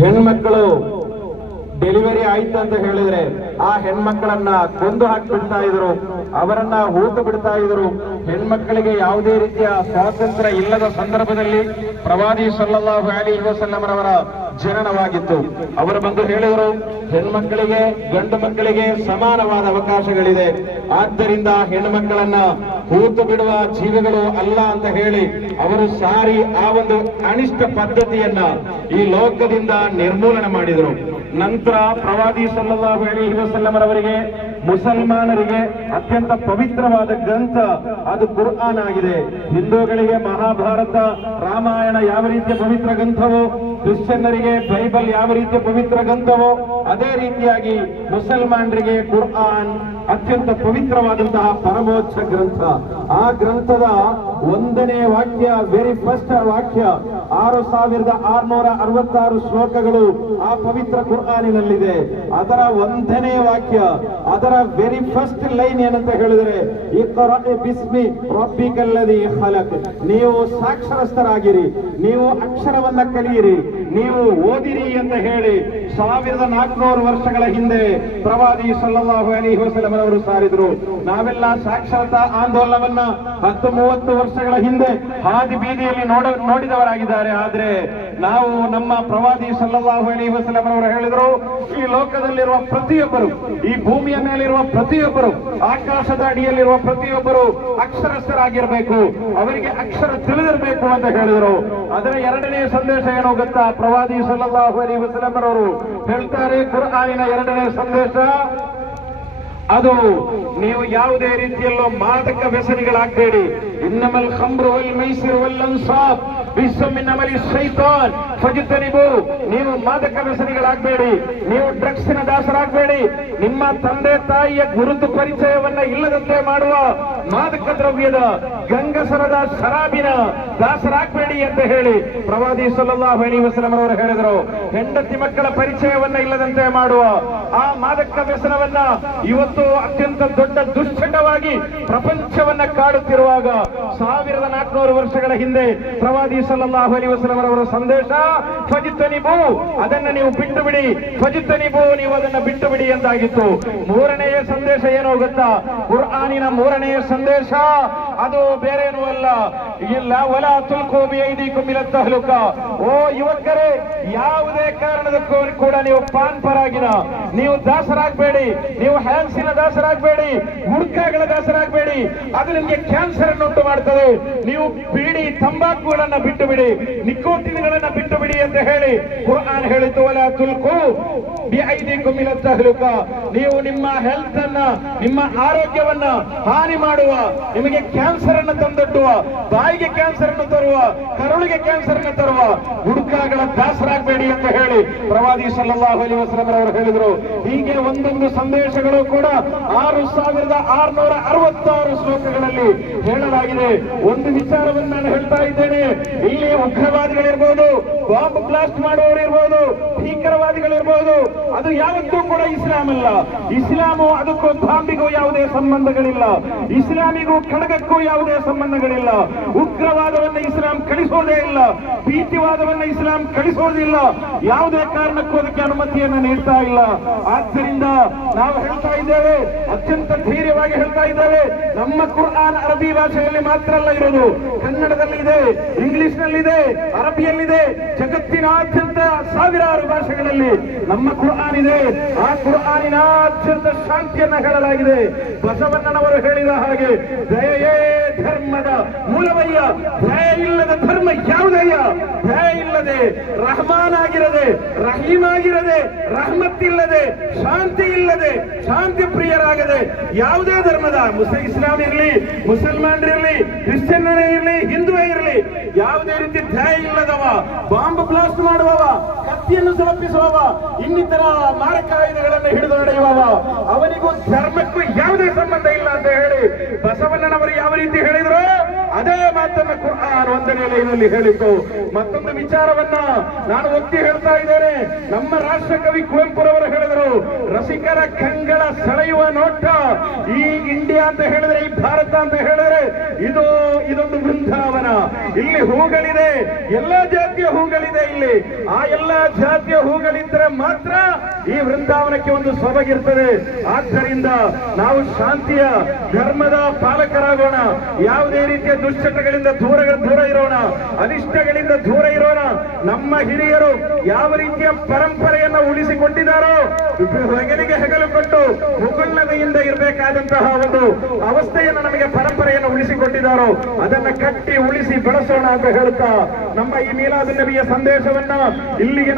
ಹೆಣ್ಮಕ್ಕಳು ಡೆಲಿವರಿ ಆಯ್ತು ಅಂತ ಹೇಳಿದ್ರೆ ಆ ಹೆಣ್ಮಕ್ಕಳನ್ನ ಕೊಂದು ಹಾಕಿಬಿಡ್ತಾ ಇದ್ರು, ಅವರನ್ನ ಹೂತು ಬಿಡ್ತಾ ಇದ್ರು. ಹೆಣ್ಮಕ್ಕಳಿಗೆ ಯಾವುದೇ ರೀತಿಯ ಸ್ವಾತಂತ್ರ್ಯ ಇಲ್ಲದ ಸಂದರ್ಭದಲ್ಲಿ ಪ್ರವಾದಿ ಸಲ್ಲಲ್ಲಾಹು ಅಲೈಹಿ ವಸಲ್ಲಮರವರ ಜನನವಾಗಿತ್ತು. ಅವರು ಬಂದು ಹೇಳಿದರು, ಹೆಣ್ಮಕ್ಕಳಿಗೆ ಗಂಡು ಮಕ್ಕಳಿಗೆ ಸಮಾನವಾದ ಅವಕಾಶಗಳಿದೆ, ಆದ್ದರಿಂದ ಹೆಣ್ಮಕ್ಕಳನ್ನ ಹೂತು ಬಿಡುವ ಜೀವಿಗಳು ಅಲ್ಲ ಅಂತ ಹೇಳಿ ಅವರು ಸಾರಿ ಆ ಒಂದು ಅನಿಷ್ಟ ಪದ್ಧತಿಯನ್ನ ಈ ಲೋಕದಿಂದ ನಿರ್ಮೂಲನೆ ಮಾಡಿದರು. ನಂತರ ಪ್ರವಾದಿ ಸಲ್ಲಲ್ಲಾಹು ಅಲೈಹಿ ವಸಲ್ಲಮರವರಿಗೆ ಮುಸಲ್ಮಾನರಿಗೆ ಅತ್ಯಂತ ಪವಿತ್ರವಾದ ಗ್ರಂಥ ಅದು ಕುರ್ಆನ್ ಆಗಿದೆ. ಹಿಂದೂಗಳಿಗೆ ಮಹಾಭಾರತ ರಾಮಾಯಣ ಯಾವ ರೀತಿಯ ಪವಿತ್ರ ಗ್ರಂಥವೋ, ಕ್ರಿಶ್ಚಿಯನ್ನರಿಗೆ ಬೈಬಲ್ ಯಾವ ರೀತಿಯ ಪವಿತ್ರ ಗ್ರಂಥವೋ, ಅದೇ ರೀತಿಯಾಗಿ ಮುಸಲ್ಮಾನರಿಗೆ ಕುರ್ಆನ್ ಅತ್ಯಂತ ಪವಿತ್ರವಾದಂತಹ ಪರಮೋಚ್ಚ ಗ್ರಂಥ. ಆ ಗ್ರಂಥದ 1ನೇ ವಾಕ್ಯ, ವೆರಿ ಫಸ್ಟ್ ವಾಕ್ಯ, 6666 ಶ್ಲೋಕಗಳು ಆ ಪವಿತ್ರ ಕುರ್ಆನಿನಲ್ಲಿದೆ. ಅದರ 1ನೇ ವಾಕ್ಯ, ಅದರ ವೆರಿ ಫಸ್ಟ್ ಲೈನ್ ಏನಂತ ಹೇಳಿದರೆ, ಇಕ್ರಾ ಬಿಸ್ಮಿ ರಬ್ಬಿಕಲ್ಲದಿ ಖಲಕ್. ನೀವು ಸಾಕ್ಷರಸ್ಥರಾಗಿರಿ, ನೀವು ಅಕ್ಷರವನ್ನ ಕಲಿಯಿರಿ, ನೀವು ಓದಿರಿ ಅಂತ ಹೇಳಿ 1400 ವರ್ಷಗಳ ಹಿಂದೆ ಪ್ರವಾದಿ ಸಲ್ಲಲ್ಲಾಹು ಅಲೈಹಿ ವಸಲ್ಲಂ ಅವರು ಸಾರಿದ್ರು. ನಾವೆಲ್ಲ ಸಾಕ್ಷರತಾ ಆಂದೋಲನವನ್ನ 10-30 ವರ್ಷಗಳ ಹಿಂದೆ ಹಾದಿ ಬೀದಿಯಲ್ಲಿ ನೋಡಿದವರಾಗಿದ್ದಾರೆ. ಆದ್ರೆ ನಾವು ನಮ್ಮ ಪ್ರವಾದಿ ಸಲ್ಲಲ್ಲಾಹು ಅಲೈಹಿ ವಸಲ್ಲಂ ಅವರು ಹೇಳಿದ್ರು, ಈ ಲೋಕದಲ್ಲಿರುವ ಪ್ರತಿಯೊಬ್ಬರು, ಈ ಭೂಮಿಯ ಮೇಲಿರುವ ಪ್ರತಿಯೊಬ್ಬರು, ಆಕಾಶದ ಅಡಿಯಲ್ಲಿರುವ ಪ್ರತಿಯೊಬ್ಬರು ಅಕ್ಷರಸ್ಥರಾಗಿರಬೇಕು, ಅವರಿಗೆ ಅಕ್ಷರ ತಿಳಿದಿರಬೇಕು ಅಂತ ಹೇಳಿದರು. ಅದರ 2ನೇ ಸಂದೇಶ ಏನೋ ಗೊತ್ತಾ? ಪ್ರವಾದಿ ಸಲ್ಲಲ್ಲಾಹು ಅಲೈಹಿ ವಸಲ್ಲಂ ಅವರು ಹೇಳ್ತಾರೆ, ಕುರ್ಆನಿನ 2ನೇ ಸಂದೇಶ ಅದು ನೀವು ಯಾವುದೇ ರೀತಿಯಲ್ಲೂ ಮಾದಕ ವ್ಯಸನಿಗಳಾಗಬೇಡಿ. ಇನ್ನಮಲ್ ಖಮ್ರು ವಲ್ ಮೈಸಿರ್ ವಲ್ ಅನ್ಸಾಬ್ ಬಿಸ್ಮ್ ಮಿನ್ ಅಮಲಿ ಶೈತಾನ್ ಫಜ್ತನಿಬು. ನೀವು ಮಾದಕ ವ್ಯಸನಿಗಳಾಗಬೇಡಿ, ನೀವು ಡ್ರಗ್ಸ್ನ ದಾಸರಾಗಬೇಡಿ, ನಿಮ್ಮ ತಂದೆ ತಾಯಿಯ ಗುರುತು ಪರಿಚಯವನ್ನ ಇಲ್ಲದಂತೆ ಮಾಡುವ ಮಾದಕ ದ್ರವ್ಯದ ಗಂಗಸರದ ಶರಾಬಿನ ದಾಸರಾಗಬೇಡಿ ಅಂತ ಹೇಳಿ ಪ್ರವಾದಿ ಸಲ್ಲಲ್ಲಾಹು ಅಲೈಹಿ ವಸಲ್ಲಂ ಅವರು ಹೇಳಿದರು. ಹೆಂಡತಿ ಮಕ್ಕಳ ಪರಿಚಯವನ್ನ ಇಲ್ಲದಂತೆ ಮಾಡುವ ಆ ಮಾದಕ ವ್ಯಸನವನ್ನ ಇವತ್ತು ಅತ್ಯಂತ ದೊಡ್ಡ ದುಶ್ಚಟವಾಗಿ ಪ್ರಪಂಚವನ್ನ ಕಾಡುತ್ತಿರುವಾಗ 1400 ವರ್ಷಗಳ ಹಿಂದೆ ಪ್ರವಾದಿ ಸಲ್ಲಲ್ಲಾಹು ಅಲೈಹಿ ವಸಲ್ಲಂ ಅವರ ಸಂದೇಶ ಫಜ್ತನಿಬು, ಅದನ್ನ ನೀವು ಬಿಟ್ಟು ಬಿಡಿ, ಫಜ್ತನಿಬು, ನೀವು ಅದನ್ನ ಬಿಟ್ಟು ಬಿಡಿ ಎಂದಾಗಿತ್ತು. 3ನೆಯ ಸಂದೇಶ ಏನೋ ಗೊತ್ತಾ? ಕುರ್ಆನಿನ 3ನೆಯ ಸಂದೇಶ ಅದು ಬೇರೇನೂ ಅಲ್ಲ, ಇಲ್ಲ ವಲಾ ತುಲ್ಕು ಬಿಐದಿಕುಂ ಇಲಾ ತಹ್ಲುಕ. ಓ ಯುವಕರೇ, ಯಾವುದೇ ಕಾರಣದಕ್ಕೂ ಕೂಡ ನೀವು ಪಾನ್ ಪರಾಗಿನ ನೀವು ದಾಸರಾಗಬೇಡಿ, ನೀವು ಹ್ಯಾಂಡ್ಸಿನ ದಾಸರಾಗಬೇಡಿ, ಗುಡ್ಕಾಗಳ ದಾಸರಾಗಬೇಡಿ, ಅದು ನಿಮಗೆ ಕ್ಯಾನ್ಸರ್ ಅನ್ನು ಉಂಟು ಮಾಡ್ತದೆ. ನೀವು ಬೀಡಿ ತಂಬಾಕುಗಳನ್ನ ಬಿಟ್ಟು ಬಿಡಿ, ನಿಕೋಟಿನ್ಗಳನ್ನ ಬಿಟ್ಟು ಬಿಡಿ ಅಂತ ಹೇಳಿ ಕುರ್ಆನ್ ಹೇಳಿತು. ವಲಾ ತುಲ್ಕು ಬಿಐದಿಕುಂ ಇಲಾ ತಹ್ಲುಕ. ನೀವು ನಿಮ್ಮ ಹೆಲ್ತ್ ಅನ್ನ, ನಿಮ್ಮ ಆರೋಗ್ಯವನ್ನ ಹಾನಿ ಮಾಡುವ, ನಿಮಗೆ ಕ್ಯಾನ್ಸರ್ ಅನ್ನು ತಂದೊಡ್ಡುವ, ಬಾಯಿಗೆ ಕ್ಯಾನ್ಸರ್ ಅನ್ನು ತರುವ, ಕರುಳಿಗೆ ಕ್ಯಾನ್ಸರ್ ಅನ್ನು ತರುವ ಗುಡ್ಕಾಗಳ ದಾಸರಾಗಬೇಡಿ ಅಂತ ಹೇಳಿ ಪ್ರವಾದಿ ಸಲ್ಲಲ್ಲಾಹು ಅಲೈಹಿ ವಸಲ್ಲಂ ಅವರು ಹೇಳಿದರು. ಹೀಗೆ ಒಂದೊಂದು ಸಂದೇಶಗಳು ಕೂಡ 6666 ಶ್ಲೋಕಗಳಲ್ಲಿ ಹೇಳಲಾಗಿದೆ. ಒಂದು ವಿಚಾರವನ್ನು ನಾನು ಹೇಳ್ತಾ ಇದ್ದೇನೆ, ಇಲ್ಲಿ ಉಗ್ರವಾದಿಗಳಿರ್ಬೋದು, ಬಾಂಬ್ ಬ್ಲಾಸ್ಟ್ ಮಾಡುವವರಿರ್ಬೋದು, ಭೀಕರವಾದಿಗಳಿರ್ಬೋದು, ಅದು ಯಾವತ್ತೂ ಕೂಡ ಇಸ್ಲಾಂ ಅಲ್ಲ. ಇಸ್ಲಾಮು ಅದಕ್ಕೂ ಬಾಂಬಿಗೂ ಯಾವುದೇ ಸಂಬಂಧಗಳಿಲ್ಲ, ಇಸ್ಲಾಮಿಗೂ ಖಡ್ಗಕ್ಕೂ ಯಾವುದೇ ಸಂಬಂಧಗಳಿಲ್ಲ. ಉಗ್ರವಾದವನ್ನು ಇಸ್ಲಾಂ ಕಳಿಸೋದೇ ಇಲ್ಲ, ಭೀತಿವಾದವನ್ನು ಇಸ್ಲಾಂ ಕಳಿಸೋದಿಲ್ಲ, ಯಾವುದೇ ಕಾರಣಕ್ಕೂ ಅದಕ್ಕೆ ಅನುಮತಿಯನ್ನು ನೀಡ್ತಾ ಇಲ್ಲ. ಆದ್ದರಿಂದ ನಾವು ಹೇಳ್ತಾ ಇದ್ದೇವೆ, ಅತ್ಯಂತ ಧೈರ್ಯವಾಗಿ ಹೇಳ್ತಾ ಇದ್ದೇವೆ, ನಮ್ಮ ಕುರ್ಆನ್ ಅರಬಿ ಭಾಷೆಯಲ್ಲಿ ಮಾತ್ರ ಅಲ್ಲ ಇರೋದು, ಕನ್ನಡದಲ್ಲಿ ಇದೆ, ಇಂಗ್ಲಿಷ್ ನಲ್ಲಿದೆ, ಅರಬಿಯಲ್ಲಿದೆ, ಜಗತ್ತಿನಾದ್ಯಂತ ಸಾವಿರಾರು ಭಾಷೆಗಳಲ್ಲಿ ನಮ್ಮ ಕುರ್ಆನ್ ಇದೆ. ಆ ಕುರ್ಆನಿನಾದ್ಯಂತ ಶಾಂತಿಯನ್ನ ಹೇಳಲಾಗಿದೆ. ಬಸವಣ್ಣನವರು ಹೇಳಿದ ಹಾಗೆ, ದಯೆಯೇ ಧರ್ಮದ ಮೂಲವಯ್ಯ, ಭಯ ಇಲ್ಲದ ಧರ್ಮ ಯಾವುದಯ್ಯ? ಭಯ ಇಲ್ಲದೆ, ರಹಮಾನ್ ಆಗಿರದೆ, ರಹೀಮ್ ಆಗಿರದೆ, ರಹಮತ್ ಇಲ್ಲದೆ, ಶಾಂತಿ ಇಲ್ಲದೆ, ಶಾಂತಿ ಪ್ರಿಯರಾಗದೆ ಯಾವುದೇ ಧರ್ಮದ ಇಸ್ಲಾಂ ಇರಲಿ, ಮುಸಲ್ಮಾನರಿರಲಿ, ಕ್ರಿಶ್ಚಿಯನ್ನರೇ ಇರಲಿ, ಹಿಂದುವೇ ಇರಲಿ, ಯಾವುದೇ ರೀತಿ ಧ್ಯಾಯ ಇಲ್ಲದವ, ಬಾಂಬ್ ಬ್ಲಾಸ್ಟ್ ಮಾಡುವವ, ಕತ್ತಿಯನ್ನು ಸಮರ್ಪಿಸುವವ, ಇನ್ನಿತರ ಮಾರಕ ಆಯುಧಗಳನ್ನು ಹಿಡಿದು ನಡೆಯುವವ, ಅವನಿಗೂ ಧರ್ಮಕ್ಕೂ ಯಾವುದೇ ಸಂಬಂಧ ಇಲ್ಲ ಅಂತ ಹೇಳಿ ಬಸವಣ್ಣನವರು ಯಾವ ರೀತಿ ಹೇಳಿದ್ರು, ಅದೇ ಮಾತನ್ನ ಕುರ್ಆನ್ 1ನೇ ಲೈನಲ್ಲಿ ಹೇಳಿತು. ಮತ್ತೊಂದು ವಿಚಾರವನ್ನ ನಾನು ಒತ್ತಿ ಹೇಳ್ತಾ ಇದ್ದೇನೆ. ನಮ್ಮ ರಾಷ್ಟ್ರಕವಿ ಕುವೆಂಪುರವರು ಹೇಳಿದರು, ರಸಿಕರ ಕಂಗಳ ಸೆಳೆಯುವ ನೋಟ ಈ ಇಂಡಿಯಾ ಅಂತ ಹೇಳಿದ್ರೆ, ಈ ಭಾರತ ಅಂತ ಹೇಳಿದ್ರೆ ಇದೊಂದು ಬೃಂದಾವನ. ಇಲ್ಲಿ ಹೂಗಳಿದೆ, ಎಲ್ಲಾ ಜಾತಿಯ ಹೂಗಳಿದೆ. ಇಲ್ಲಿ ಆ ಎಲ್ಲಾ ಜಾತಿಯ ಹೂಗಳಿದ್ದರೆ ಮಾತ್ರ ಈ ವೃಂದಾವನಕ್ಕೆ ಒಂದು ಸೊಬಗಿರ್ತದೆ. ಆದ್ದರಿಂದ ನಾವು ಶಾಂತಿಯ ಧರ್ಮದ ಪಾಲಕರಾಗೋಣ. ಯಾವುದೇ ರೀತಿಯ ದುಶ್ಚಟಗಳಿಂದ ದೂರ ಇರೋಣ, ಅನಿಷ್ಟಗಳಿಂದ ದೂರ ಇರೋಣ. ನಮ್ಮ ಹಿರಿಯರು ಯಾವ ರೀತಿಯ ಪರಂಪರೆಯನ್ನು ಉಳಿಸಿಕೊಂಡಿದ್ದಾರೋ, ಹೆಗಲಿಗೆ ಹೆಗಲು ಕೊಟ್ಟು ಮುಗುಳ್ನಗೆಯಿಂದ ಇರಬೇಕಾದಂತಹ ಒಂದು ಅವಸ್ಥೆಯನ್ನು ನಮಗೆ ಪರಂಪರೆಯನ್ನು ಉಳಿಸಿಕೊಟ್ಟಿದ್ದಾರೋ ಅದನ್ನ ಕಟ್ಟಿ ಉಳಿಸಿ ಬೆಳೆಸೋಣ ಅಂತ ಹೇಳುತ್ತಾ ನಮ್ಮ ಈ ಮೀಲಾದ್ ನಬಿಯ ಸಂದೇಶವನ್ನ ಇಲ್ಲಿಗೆ